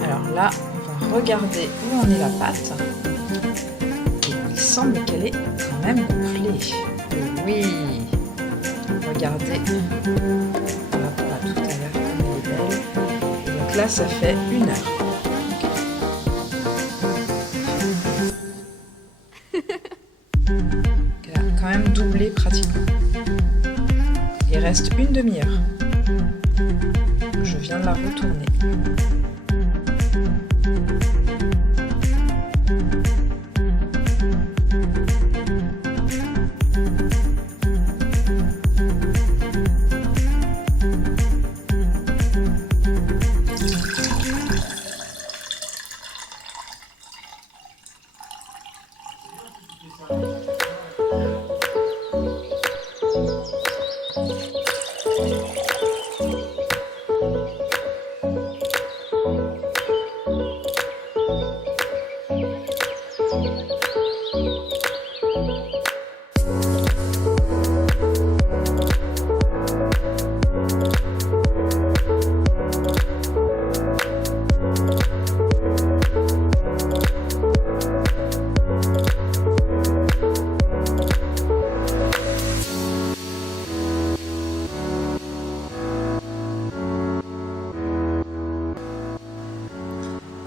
Alors là, on va regarder où en est la pâte. Et il semble qu'elle est quand même gonflée. Oui, regardez. Voilà, tout à l'heure, comme elle est belle. Et donc là, ça fait 1 heure. Elle a quand même doublé pratiquement. Il reste 1 demi-heure. Je viens de la retourner.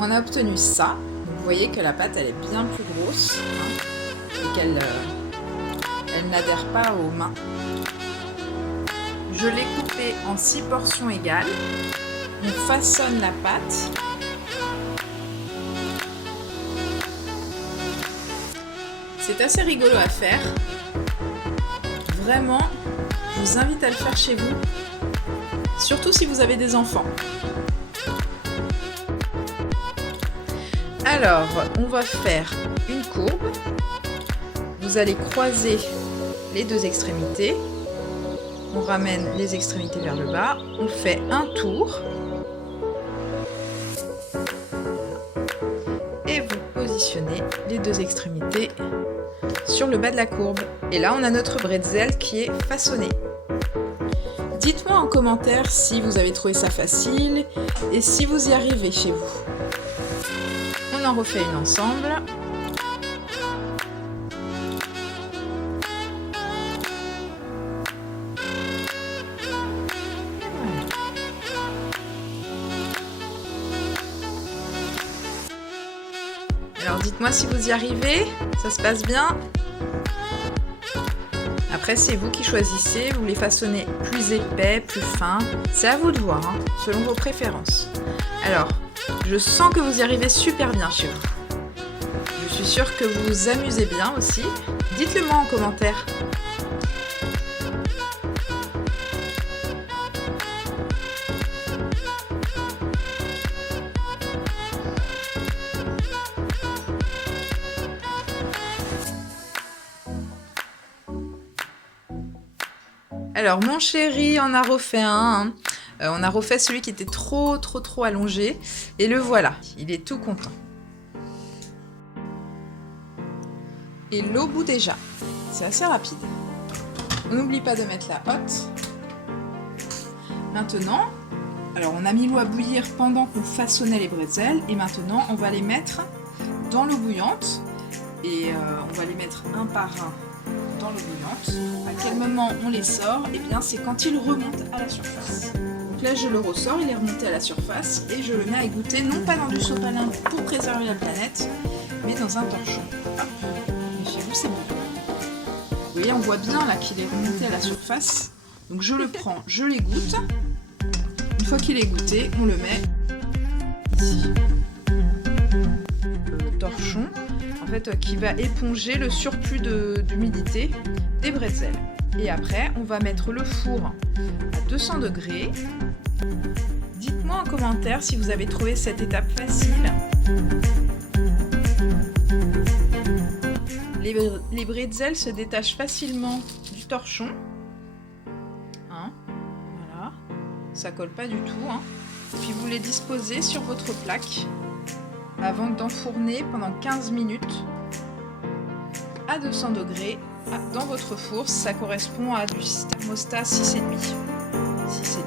On a obtenu ça. Donc vous voyez que la pâte elle est bien plus grosse et qu'elle n'adhère pas aux mains. Je l'ai coupée en 6 portions égales. On façonne la pâte. C'est assez rigolo à faire. Vraiment, je vous invite à le faire chez vous. Surtout si vous avez des enfants. Alors, on va faire une courbe. Vous allez croiser les 2 extrémités. On ramène les extrémités vers le bas. On fait un tour. Et vous positionnez les 2 extrémités sur le bas de la courbe. Et là, on a notre bretzel qui est façonné. Dites-moi en commentaire si vous avez trouvé ça facile et si vous y arrivez chez vous. On en refait une ensemble. Alors dites-moi si vous y arrivez, ça se passe bien. Après c'est vous qui choisissez, vous les façonnez plus épais, plus fins. C'est à vous de voir, hein, selon vos préférences. Alors, je sens que vous y arrivez super bien chez vous. Je suis sûre que vous vous amusez bien aussi. Dites-le moi en commentaire. Alors mon chéri en a refait un. On a refait celui qui était trop allongé. Et le voilà, il est tout content. Et l'eau bout déjà. C'est assez rapide. On n'oublie pas de mettre la hotte. Maintenant, alors on a mis l'eau à bouillir pendant qu'on façonnait les bretzels. Et maintenant, on va les mettre dans l'eau bouillante. Et on va les mettre un par un dans l'eau bouillante. À quel moment on les sort? Et bien c'est quand ils remontent à la surface. Donc là je le ressors, il est remonté à la surface et je le mets à égoutter, non pas dans du sopalin pour préserver la planète, mais dans un torchon. Hop. Et chez vous c'est bon. Vous voyez, on voit bien là qu'il est remonté à la surface. Donc je le prends, je l'égoutte. Une fois qu'il est goûté, on le met ici. Le torchon, en fait, qui va éponger le surplus d'humidité des bretzels. Et après, on va mettre le four à 200 degrés. Dites-moi en commentaire si vous avez trouvé cette étape facile. Les bretzels se détachent facilement du torchon. Hein, voilà, ça colle pas du tout. Hein. Puis vous les disposez sur votre plaque avant d'enfourner pendant 15 minutes à 200 degrés dans votre four. Ça correspond à du thermostat 6,5. 6,5.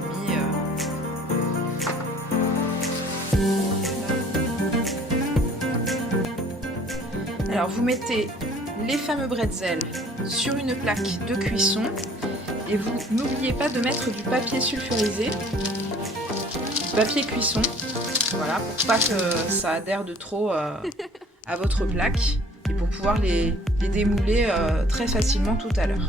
Alors vous mettez les fameux bretzels sur une plaque de cuisson et vous n'oubliez pas de mettre du papier sulfurisé, du papier cuisson, voilà, pour pas que ça adhère de trop à votre plaque et pour pouvoir les démouler très facilement tout à l'heure.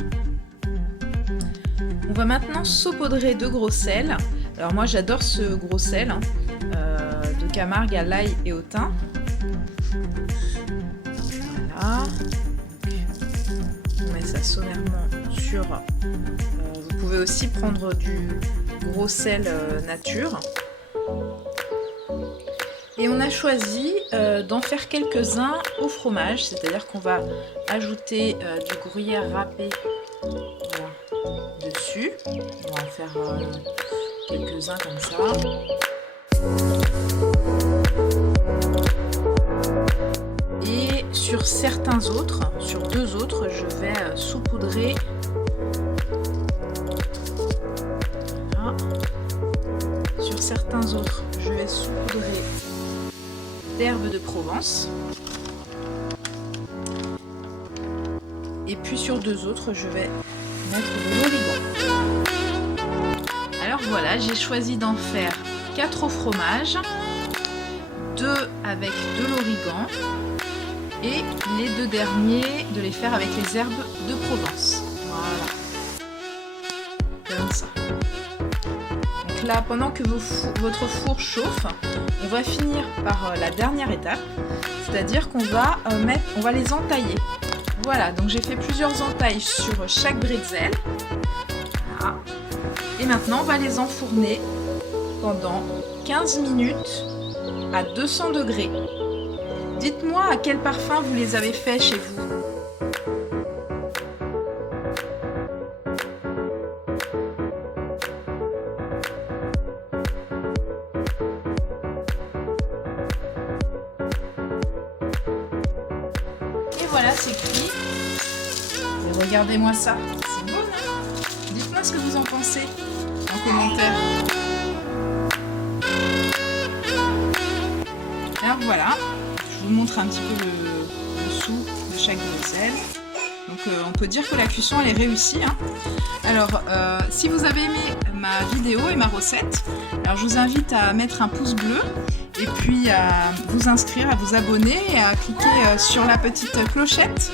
On va maintenant saupoudrer de gros sel. Alors moi j'adore ce gros sel hein, de Camargue à l'ail et au thym. Voilà. On met ça sommairement sur... vous pouvez aussi prendre du gros sel nature. Et on a choisi d'en faire quelques-uns au fromage, c'est-à-dire qu'on va ajouter du gruyère râpé voilà, dessus. On va en faire quelques-uns comme ça. Et sur certains autres, sur deux autres, je vais saupoudrer. Voilà. Sur certains autres, je vais saupoudrer d'herbes de Provence. Et puis sur deux autres, je vais mettre de l'origan. Alors voilà, j'ai choisi d'en faire 4 au fromage, 2 avec de l'origan et les 2 derniers de les faire avec les herbes de Provence. Voilà. Comme ça. Donc là, pendant que votre four chauffe, on va finir par la dernière étape, c'est-à-dire qu'on va on va les entailler. Voilà, donc j'ai fait plusieurs entailles sur chaque bretzel. Voilà. Et maintenant, on va les enfourner pendant 15 minutes à 200 degrés. Dites-moi à quel parfum vous les avez faits chez vous. Et voilà, c'est cuit. Et regardez-moi ça. C'est beau, non? Dites-moi ce que vous en pensez en commentaire. Alors voilà, je vous montre un petit peu le dessous de chaque bretzel. Donc on peut dire que la cuisson elle est réussie. Hein. Alors si vous avez aimé ma vidéo et ma recette, alors je vous invite à mettre un pouce bleu et puis à vous inscrire, à vous abonner et à cliquer sur la petite clochette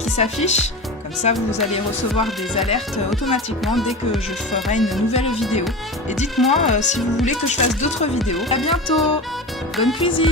qui s'affiche. Comme ça vous allez recevoir des alertes automatiquement dès que je ferai une nouvelle vidéo. Et dites-moi si vous voulez que je fasse d'autres vidéos. À bientôt! Bonne cuisine!